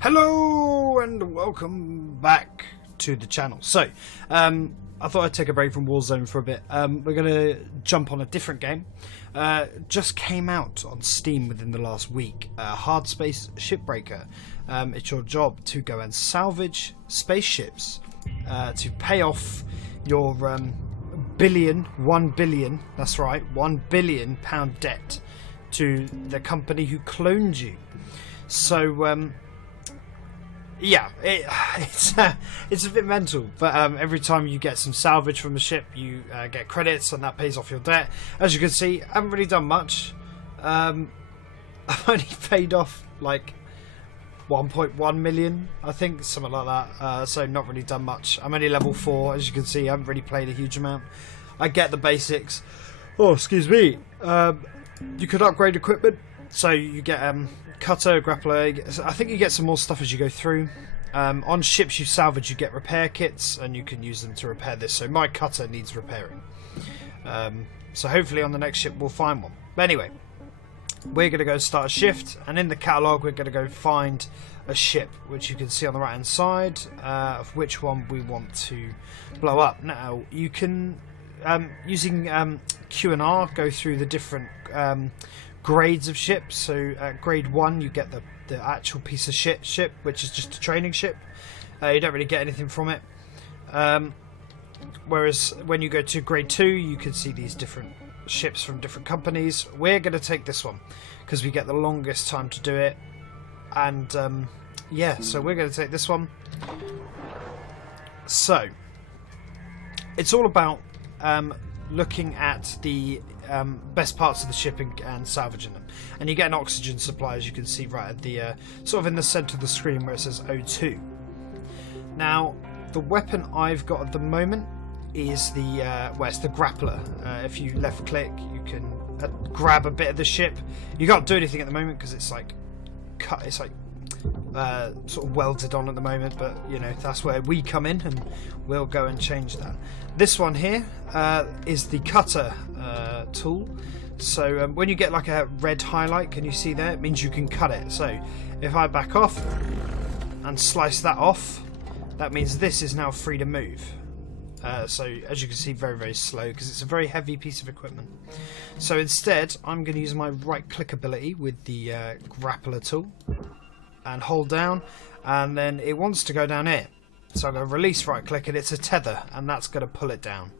Hello and welcome back to the channel. So, I thought I'd take a break from Warzone for a bit. We're going to jump on a different game. Just came out on Steam within the last week. Hardspace Shipbreaker. It's your job to go and salvage spaceships to pay off your 1 billion, that's right, £1 billion debt to the company who cloned you. So, yeah, it's a bit mental, but every time you get some salvage from the ship, you get credits, and that pays off your debt. As you can see, I haven't really done much. I've only paid off like 1.1 million, I think, something like that. So not really done much. I'm only level 4, as you can see. I haven't really played a huge amount. I get the basics. Oh, excuse me. You could upgrade equipment, so you get cutter, grappler. I think you get some more stuff as you go through. On ships you salvage, you get repair kits, and you can use them to repair this. So my cutter needs repairing. So hopefully on the next ship we'll find one. But anyway, we're going to go start a shift, and in the catalogue we're going to go find a ship, which you can see on the right hand side, of which one we want to blow up. Now you can, using Q and R, go through the different grades of ships. So at grade 1 you get the actual piece of ship, which is just a training ship. You don't really get anything from it. Whereas when you go to grade 2, you can see these different ships from different companies. We're going to take this one because we get the longest time to do it, and yeah, so we're going to take this one. So it's all about looking at the best parts of the ship and salvaging them, and you get an oxygen supply, as you can see right at the sort of in the center of the screen where it says O2. Now the weapon I've got at the moment is the it's the grappler. If you left click, you can grab a bit of the ship. You can't do anything at the moment because it's like cut. It's like sort of welded on at the moment, but you know, that's where we come in, and we'll go and change that. This one here is the cutter tool. So when you get like a red highlight, can you see there? It means you can cut it. So if I back off and slice that off, that means this is now free to move. So as you can see, very, very slow because it's a very heavy piece of equipment. So instead, I'm going to use my right click ability with the grappler tool and hold down, and then it wants to go down here. So I'm going to release right click, and it's a tether, and that's going to pull it down.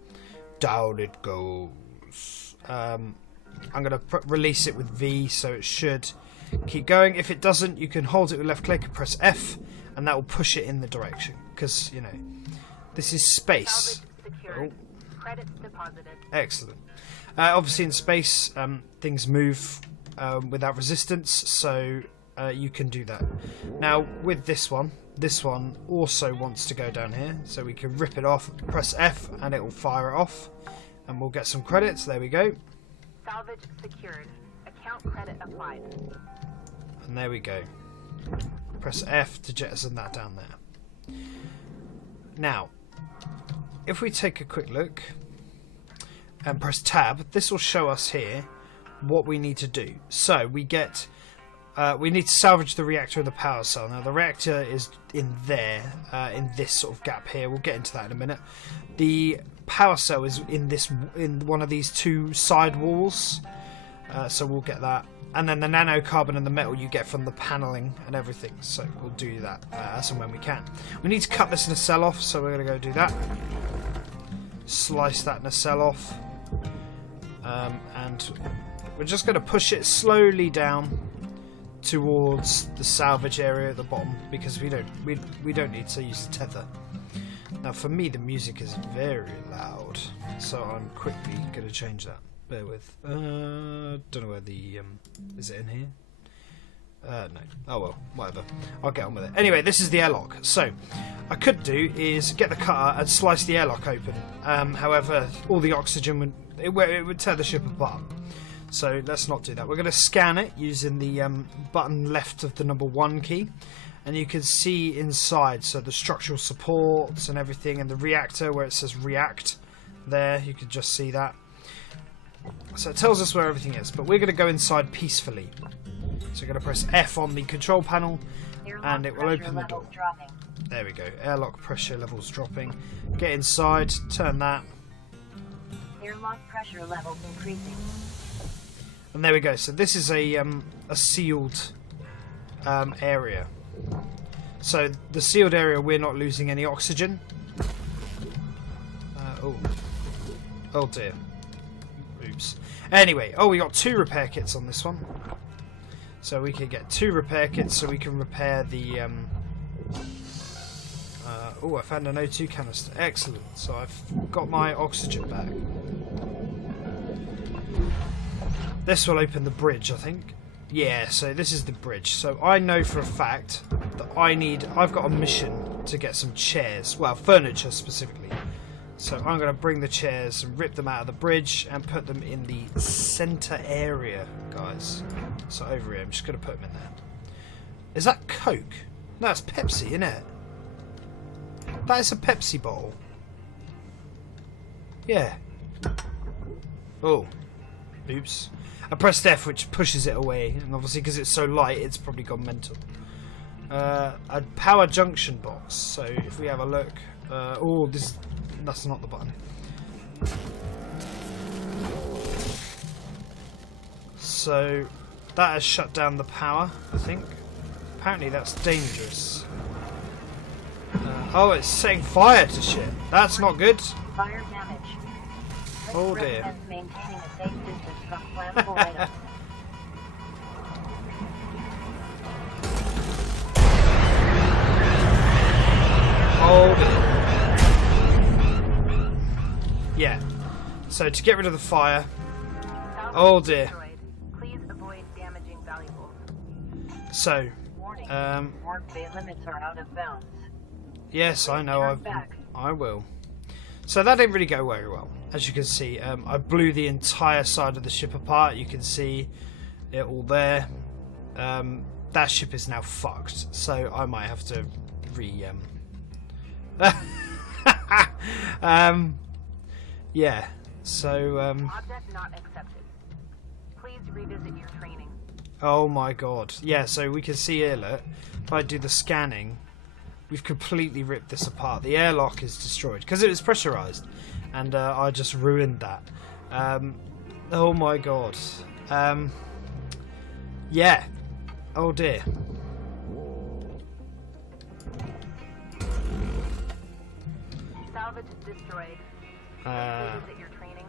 Down it goes. I'm going to release it with V, so it should keep going. If it doesn't, you can hold it with left click and press F, and that will push it in the direction, because, you know, this is space. Oh. Excellent. Obviously in space, things move without resistance, so you can do that. Now with this one also wants to go down here, so we can rip it off, press F, and it will fire it off, and we'll get some credits. There we go. Salvage secured. Account credit applied. And there we go. Press F to jettison that down there. Now, if we take a quick look and press tab, this will show us here what we need to do. So we get we need to salvage the reactor and the power cell. Now the reactor is in there, in this sort of gap here. We'll get into that in a minute. The power cell is in one of these two side walls, so we'll get that. And then the nanocarbon and the metal you get from the paneling and everything. So we'll do that as and when we can. We need to cut this nacelle off, so we're going to go do that. Slice that nacelle off, and we're just going to push it slowly down towards the salvage area at the bottom, because we don't need to use the tether. Now for me the music is very loud, so I'm quickly going to change that. Bear with. Don't know where the is it in here? No. Oh well, whatever. I'll get on with it. Anyway, this is the airlock. So I could do is get the cutter and slice the airlock open. However, all the oxygen would tear the ship apart. So let's not do that. We're going to scan it using the button left of the number 1 key, and you can see inside. So the structural supports and everything, and the reactor where it says react. There, you can just see that. So it tells us where everything is, but we're going to go inside peacefully. So we're going to press F on the control panel, and it will open the door. There we go. Airlock pressure levels dropping. Get inside. Turn that. Airlock pressure levels increasing. And there we go. So this is a sealed area. So the sealed area, we're not losing any oxygen. Oh dear. Oops. Anyway, we got 2 repair kits on this one. So we can get 2 repair kits so we can repair the... I found an O2 canister. Excellent. So I've got my oxygen back. This will open the bridge, I think. Yeah, so this is the bridge. So I know for a fact that I've got a mission to get some chairs. Well, furniture specifically. So I'm going to bring the chairs and rip them out of the bridge and put them in the centre area, guys. So over here, I'm just going to put them in there. Is that Coke? No, it's Pepsi, isn't it? That is a Pepsi bottle. Yeah. Oh. Oops. I pressed F, which pushes it away, and obviously because it's so light, it's probably gone mental. A power junction box. So if we have a look, that's not the button. So that has shut down the power, I think. Apparently that's dangerous. It's setting fire to shit. That's not good. Fire damage. Oh dear. Maintaining a safe distance from flammable items. Oh dear. Yeah. So to get rid of the fire. Oh dear. Please avoid damaging valuables. So. Warning. Warp bay limits are out of bounds. Yes, I know. I will. So that didn't really go very well. As you can see, I blew the entire side of the ship apart. You can see it all there. That ship is now fucked. So I might have to yeah. So Object not accepted. Please revisit your training. Oh my god. Yeah, so we can see here, look. If I do the scanning, we've completely ripped this apart. The airlock is destroyed because it was pressurized, and I just ruined that. Oh my god. Yeah. Oh dear. Salvage destroyed. Revisit your training.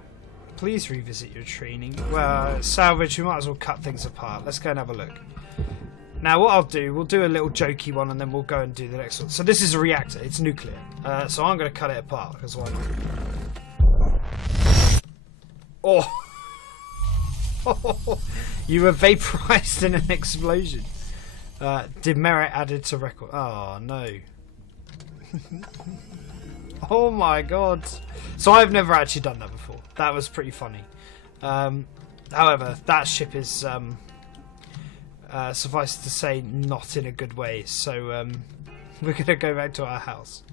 Please revisit your training. Well, salvage, we might as well cut things apart. Let's go and have a look. Now what I'll do, we'll do a little jokey one and then we'll go and do the next one. So this is a reactor, it's nuclear. So I'm going to cut it apart, because why not? Oh! You were vaporized in an explosion. Demerit added to record. Oh no. Oh my god. So I've never actually done that before. That was pretty funny. However, that ship is... suffice to say, not in a good way. So we're going to go back to our house.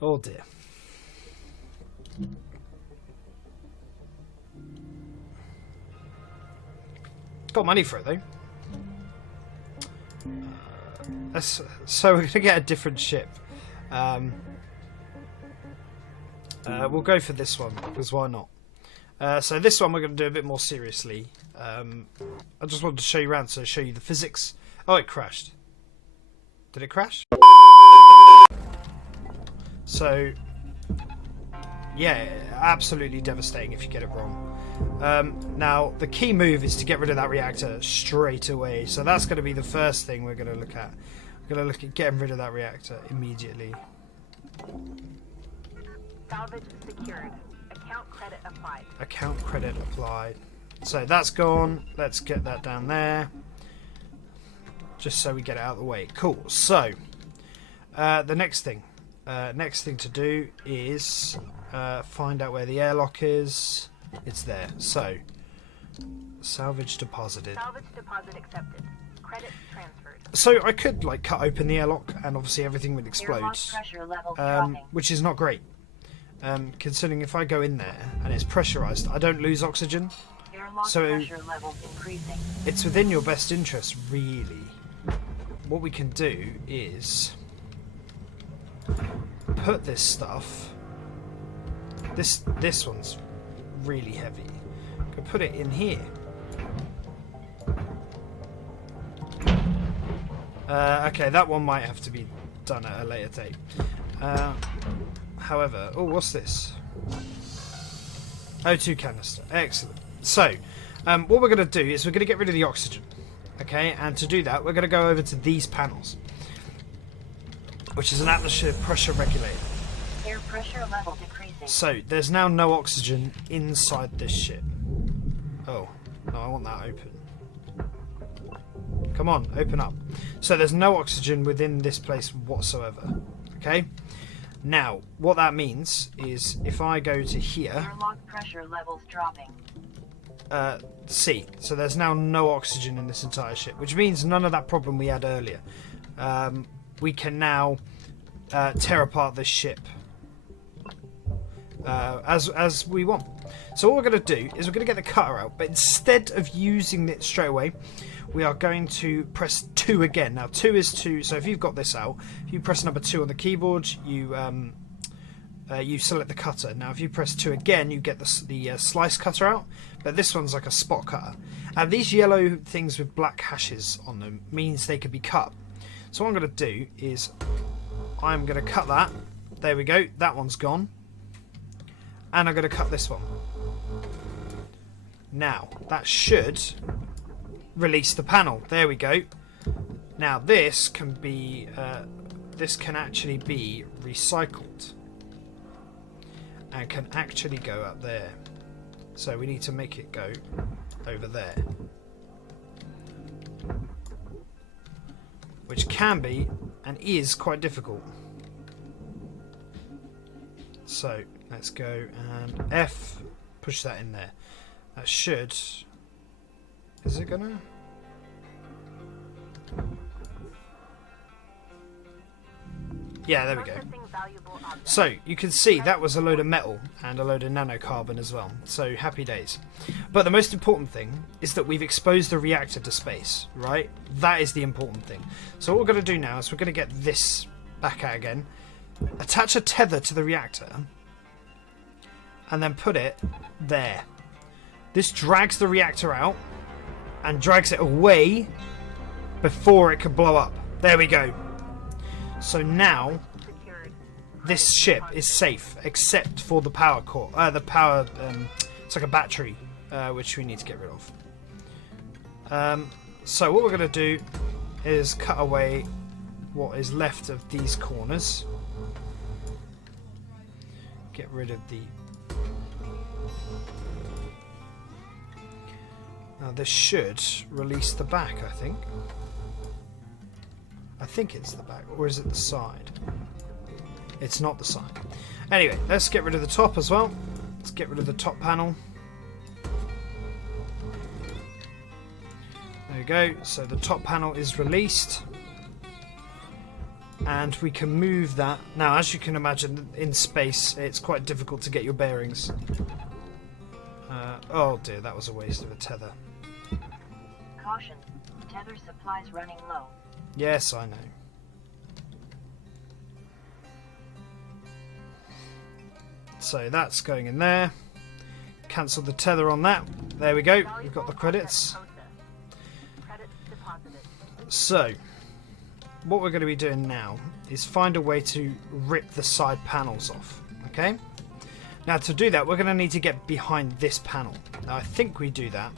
Oh dear. Got money for it though. So we're going to get a different ship. We'll go for this one, because why not? So this one we're going to do a bit more seriously. I just wanted to show you around, so show you the physics. Oh, it crashed. Did it crash? So, yeah, absolutely devastating if you get it wrong. Now, the key move is to get rid of that reactor straight away. So that's going to be the first thing we're going to look at. We're going to look at getting rid of that reactor immediately. Salvage secured. Account credit applied. Account credit applied. So that's gone. Let's get that down there. Just so we get it out of the way. Cool. So, the next thing to do is find out where the airlock is. It's there. So, salvage deposited. Salvage deposit accepted. Credits transferred. So I could cut open the airlock and obviously everything would explode, Airlock pressure levels dropping. which is not great. considering if I go in there and it's pressurized, I don't lose oxygen. Airlock So pressure levels increasing. it's within your best interest, really. What we can do is put this stuff. This one's really heavy. Go put it in here. Okay, that one might have to be done at a later date. However, oh, what's this? O2 canister. Excellent. So, what we're going to do is we're going to get rid of the oxygen. Okay, and to do that, we're going to go over to these panels, which is an atmosphere pressure regulator. Air pressure level decreasing. So, there's now no oxygen inside this ship. Oh, no, I want that open. Come on, open up. So there's no oxygen within this place whatsoever. Okay? Now, what that means is if I go to here... Airlock pressure levels dropping. C. So there's now no oxygen in this entire ship, which means none of that problem we had earlier. We can now tear apart this ship as we want. So what we're going to do is we're going to get the cutter out, but instead of using it straight away, we are going to press 2 again. Now 2 is 2, so if you've got this out, if you press number 2 on the keyboard, you select the cutter. Now if you press 2 again, you get the slice cutter out, but this one's like a spot cutter. And these yellow things with black hashes on them means they can be cut. So what I'm going to do is I'm going to cut that. There we go, that one's gone. And I'm going to cut this one. Now, that should release the panel. There we go. Now this can be, this can actually be recycled. And can actually go up there. So we need to make it go over there. Which can be, and is, quite difficult. So, let's go and F, push that in there. That should... Is it gonna? Yeah, there we go. So, you can see that was a load of metal and a load of nanocarbon as well. So, happy days. But the most important thing is that we've exposed the reactor to space, right? That is the important thing. So, what we're going to do now is we're going to get this back out again. Attach a tether to the reactor. And then put it there. This drags the reactor out. And drags it away before it can blow up. There we go. So now this ship is safe, except for the power core. It's like a battery, which we need to get rid of. So what we're going to do is cut away what is left of these corners. Get rid of the... Now this should release the back, I think. I think it's the back, or is it the side? It's not the side. Anyway, let's get rid of the top as well. Let's get rid of the top panel. There we go. So the top panel is released. And we can move that. Now, as you can imagine, in space, it's quite difficult to get your bearings. Oh dear, that was a waste of a tether. Caution, tether supplies running low. Yes, I know. So that's going in there. Cancel the tether on that. There we go. We've got the credits. So, what we're going to be doing now is find a way to rip the side panels off. Okay? Now to do that, we're going to need to get behind this panel. Now I think we do that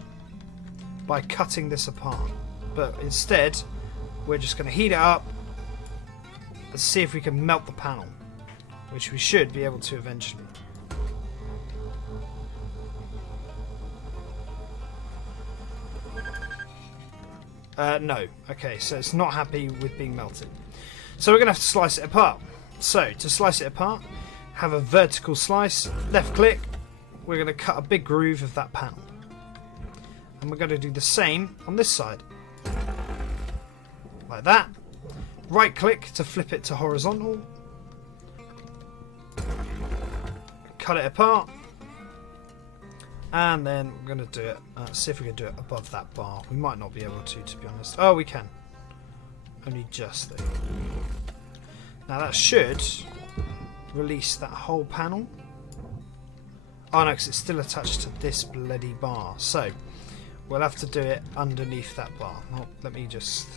by cutting this apart. But instead, we're just going to heat it up and see if we can melt the panel. Which we should be able to eventually. No. Okay, so it's not happy with being melted. So we're going to have to slice it apart. So, to slice it apart, have a vertical slice, left click, we're going to cut a big groove of that panel. And we're going to do the same on this side. Like that. Right click to flip it to horizontal. cut it apart. And then we're going to do it, see if we can do it above that bar. We might not be able to be honest. Oh, we can. Only just there. Now that should release that whole panel. Oh no, because it's still attached to this bloody bar. So, we'll have to do it underneath that bar. Oh, let me just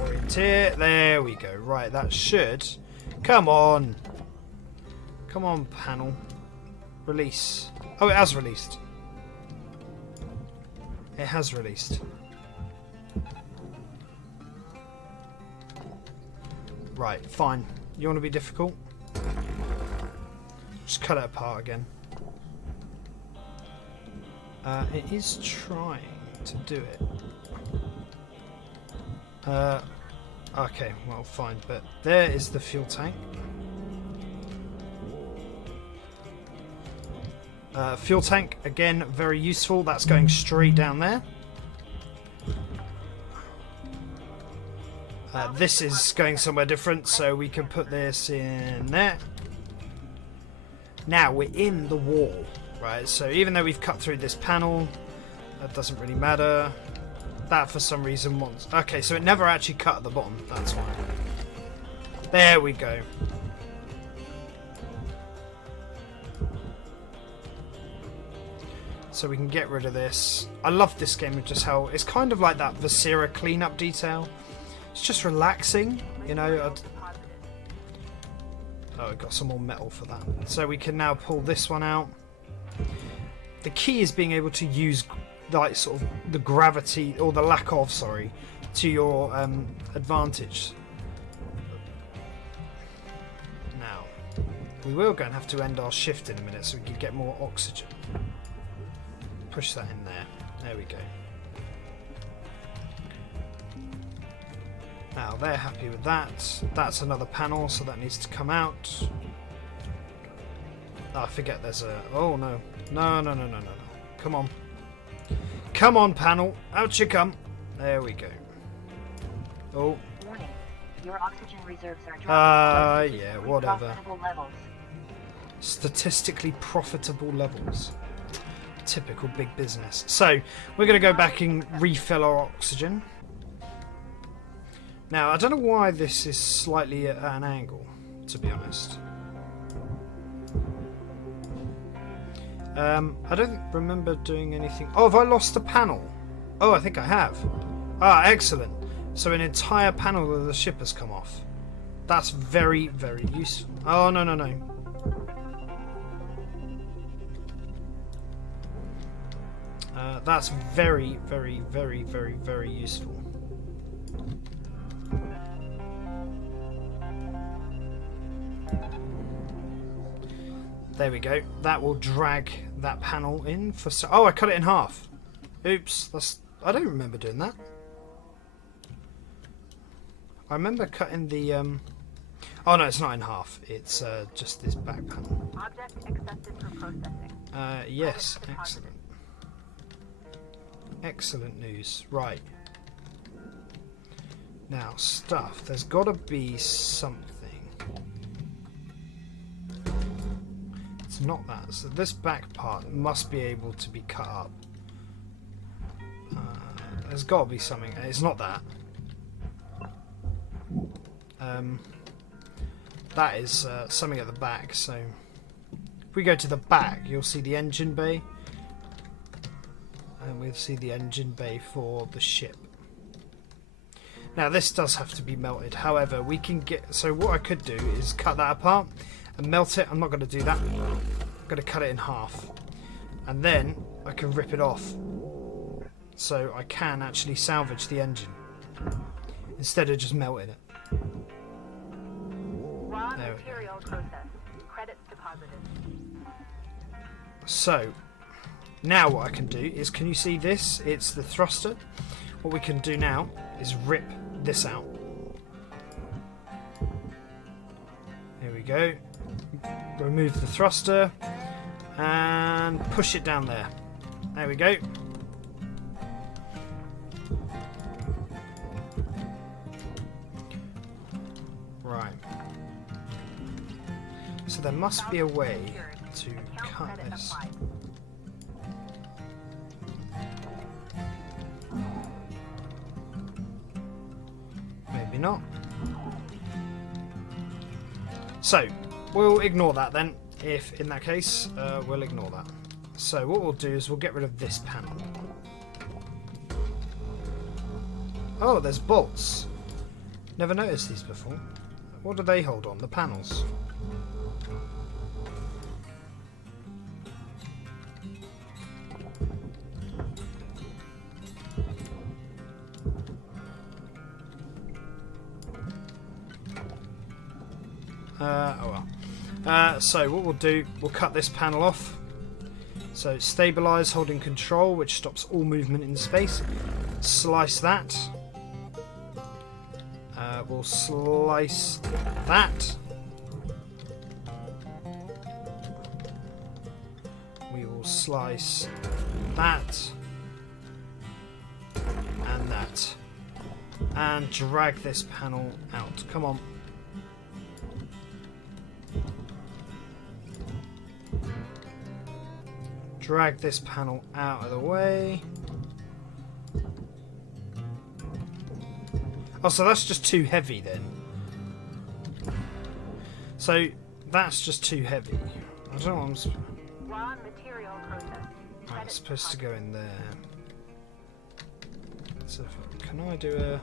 orient it. There we go. Right, that should... Come on. Come on, panel. Release. Oh, it has released. It has released. Right, fine. You want to be difficult? Just cut it apart again. It is trying to do it. Okay, well, fine. But there is the fuel tank. Fuel tank, again, very useful. That's going straight down there. This is going somewhere different, so we can put this in there. Now, we're in the wall, right? So even though we've cut through this panel, that doesn't really matter. That, for some reason, wants... Okay, so it never actually cut at the bottom. That's why. There we go. So we can get rid of this. I love this game with just how... It's kind of like that Viscera cleanup detail. It's just relaxing, you know. Oh, we've got some more metal for that. So we can now pull this one out. The key is being able to use, like, sort of the gravity, or the lack of, sorry, to your advantage. Now, we will go and have to end our shift in a minute so we can get more oxygen. Push that in there. There we go. Now they're happy with that. That's another panel, so that needs to come out. Oh, I forget there's a... Oh no. No. Come on. Come on, panel. Out you come. There we go. Oh. Warning. Your oxygen reserves are dropping. Yeah, whatever. Profitable levels. Statistically profitable levels. Typical big business. So, we're going to go back and refill our oxygen. Now, I don't know why this is slightly at an angle, to be honest. I don't remember doing anything... Oh, have I lost a panel? Oh, I think I have. Ah, excellent. So an entire panel of the ship has come off. That's very, very useful. Oh, no. That's very, very, very, very, very useful. There we go. That will drag that panel in for... Oh, I cut it in half. Oops. That's... I don't remember doing that. I remember cutting the... Oh, no, it's not in half. It's just this back panel. Object accepted for processing. Yes. Excellent. Excellent news. Right. Now, stuff. There's got to be something. It's not that. So this back part must be able to be cut up. There's got to be something. It's not that. That is something at the back. So if we go to the back, you'll see the engine bay. And we'll see the engine bay for the ship. Now this does have to be melted. However, we can get... So what I could do is cut that apart and melt it. I'm not going to do that. I'm going to cut it in half. And then I can rip it off. So I can actually salvage the engine. Instead of just melting it. Raw material processed. Credits deposited. So... Now what I can do is, can you see this? It's the thruster. What we can do now is rip this out. Here we go. Remove the thruster and push it down there. There we go. Right. So there must be a way to Account cut credit this. applied. Maybe not. So, we'll ignore that then. If in that case, we'll ignore that. So what we'll do is we'll get rid of this panel. Oh, there's bolts. Never noticed these before. What do they hold on? The panels. Oh well. So what we'll do, we'll cut this panel off. So stabilize, holding control, which stops all movement in space. Slice that. We'll slice that. We will slice that. And that. And drag this panel out. Come on. Drag this panel out of the way. Oh, so that's just too heavy then. So that's just too heavy. I don't know what I'm supposed to... Raw material process. Right, it's supposed to go in there. So can I do a...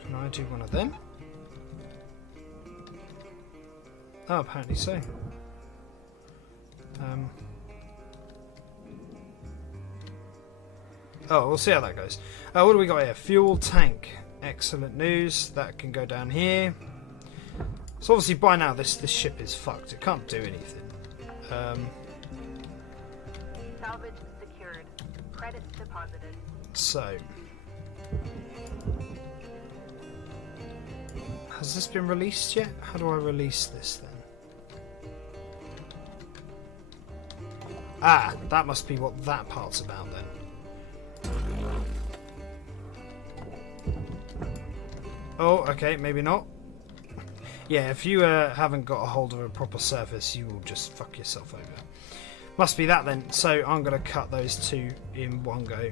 Can I do one of them? Oh, apparently so. Oh, we'll see how that goes. What do we got here? Fuel tank. Excellent news. That can go down here. So obviously by now this ship is fucked. It can't do anything. Salvage secured. Credits deposited. So has this been released yet? How do I release this then? Ah, that must be what that part's about then. Oh, okay, maybe not. Yeah, if you haven't got a hold of a proper surface, you will just fuck yourself over. Must be that then. So I'm going to cut those two in one go.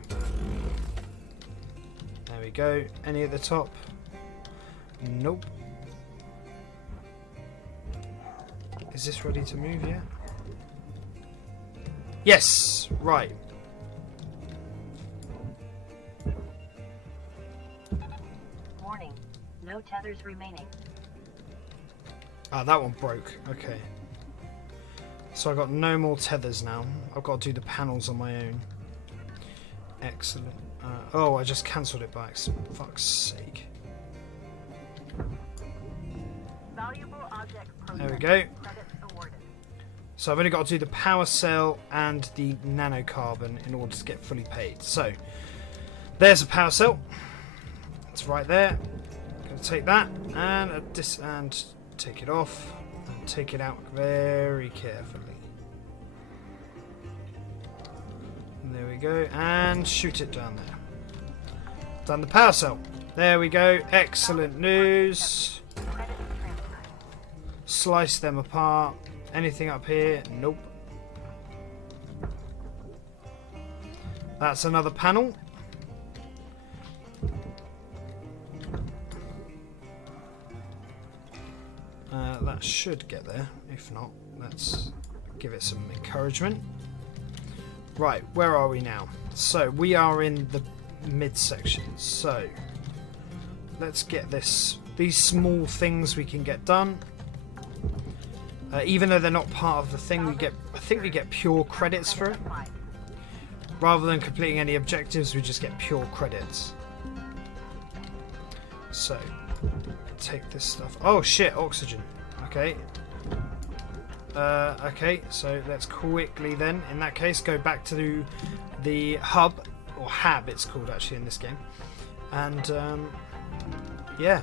There we go. Any at the top? Nope. Is this ready to move yet? Yes! Right. Warning. No tethers remaining. Ah, that one broke. Okay. So I got no more tethers now. I've got to do the panels on my own. Excellent. Oh, I just cancelled it by accident. Fuck's sake. Valuable object There we processed. go. Credits awarded. So I've only got to do the power cell and the nanocarbon in order to get fully paid. So there's a power cell. It's right there. Gonna take that and take it off and take it out very carefully. And there we go, and shoot it down there. Done the power cell. There we go. Excellent news. Credits transferred. Slice them apart. Anything up here? Nope. That's another panel. That should get there. If not, let's give it some encouragement. Right, where are we now? So we are in the midsection. So let's get this. These small things we can get done. Even though they're not part of the thing, I think we get pure credits for it. Rather than completing any objectives, we just get pure credits. So take this stuff. Oh shit, oxygen. Okay. Okay, so let's quickly then, in that case, go back to the hub, or hab it's called actually in this game. And yeah.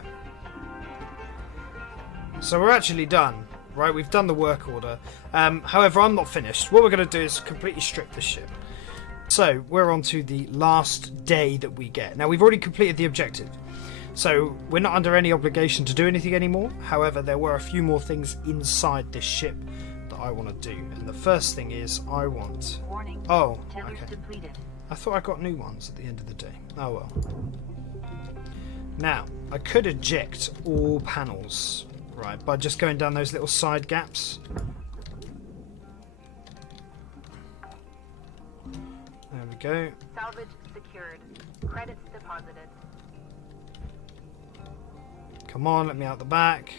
So we're actually done. Right, we've done the work order. However, I'm not finished. What we're going to do is completely strip the ship. So we're on to the last day that we get. Now we've already completed the objective. So we're not under any obligation to do anything anymore. However, there were a few more things inside this ship that that I want to do. And the first thing is I want... Warning. Oh, Tethers okay. depleted. I thought I got new ones at the end of the day. Oh well. Now, I could eject all panels, right, by just going down those little side gaps. There we go. Salvage secured. Credits deposited. Come on, let me out the back.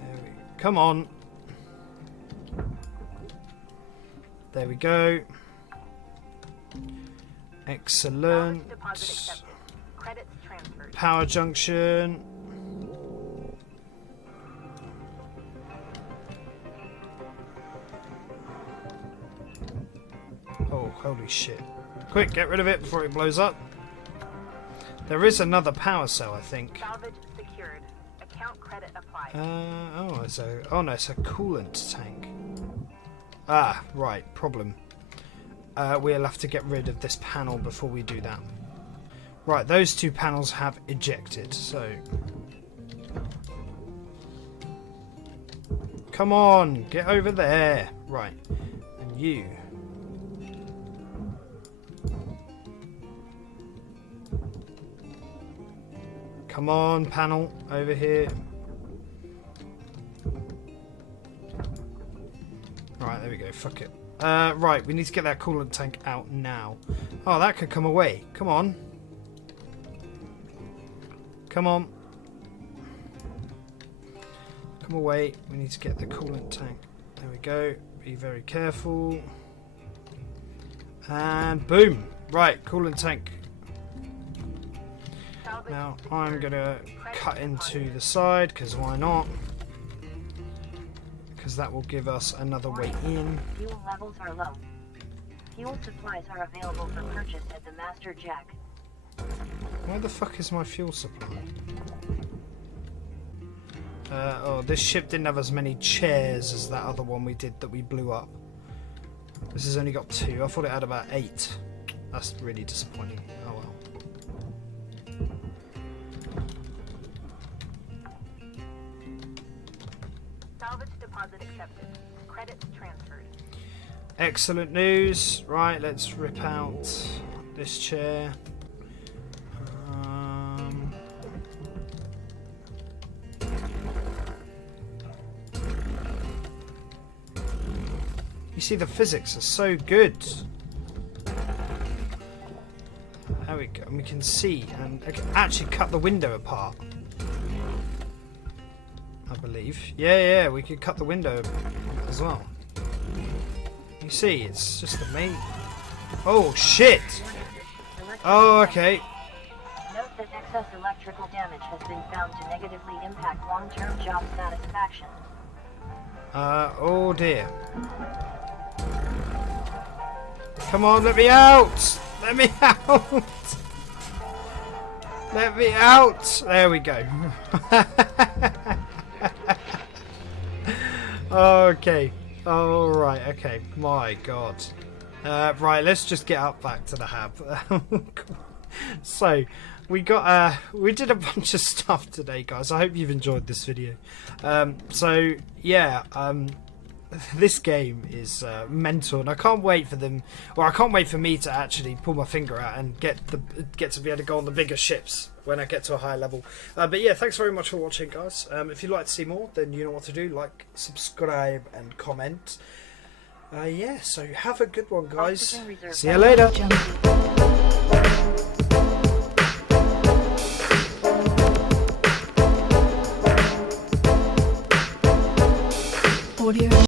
There we go. Come on. There we go. Excellent. Salvage deposit accepted. Credits transferred. Power junction. Oh, holy shit. Quick, get rid of it before it blows up. There is another power cell, I think. Salvage secured. Account credit applied. Oh, no, it's a coolant tank. Ah, right, problem. We'll have to get rid of this panel before we do that. Right, those two panels have ejected, so... Come on, get over there. Right, and you... Come on, panel, over here. Right, there we go, fuck it. Right, we need to get that coolant tank out now. Oh, that could come away. Come on. Come on. Come away. We need to get the coolant tank. There we go. Be very careful. And boom. Right, coolant tank. Now, I'm going to cut into the side, because why not? Because that will give us another way in. Fuel levels are low. Fuel supplies are available for purchase at the master jack. Where the fuck is my fuel supply? Oh, this ship didn't have as many chairs as that other one we did that we blew up. This has only got 2. I thought it had about 8. That's really disappointing. Oh well. Salvage deposit accepted. Credits transferred. Excellent news. Right, let's rip out this chair. You see, the physics are so good. There we go. And we can see, and I can actually cut the window apart. I believe. Yeah, we could cut the window as well. You see, it's just amazing. Oh, shit! Oh, okay. Note that excess electrical damage has been found to negatively impact long-term job satisfaction. Oh dear. Come on, let me out! Let me out! Let me out! There we go. Okay. Oh, right, okay. My God. Right, let's just get up back to the hab. So, we did a bunch of stuff today, guys. I hope you've enjoyed this video. So, yeah, this game is mental, and I can't wait for them, or I can't wait for me to actually pull my finger out and get to be able to go on the bigger ships when I get to a higher level. But yeah, thanks very much for watching, guys. If you'd like to see more, then you know what to do. Like, subscribe, and comment. Yeah, so have a good one, guys. See you later. Audio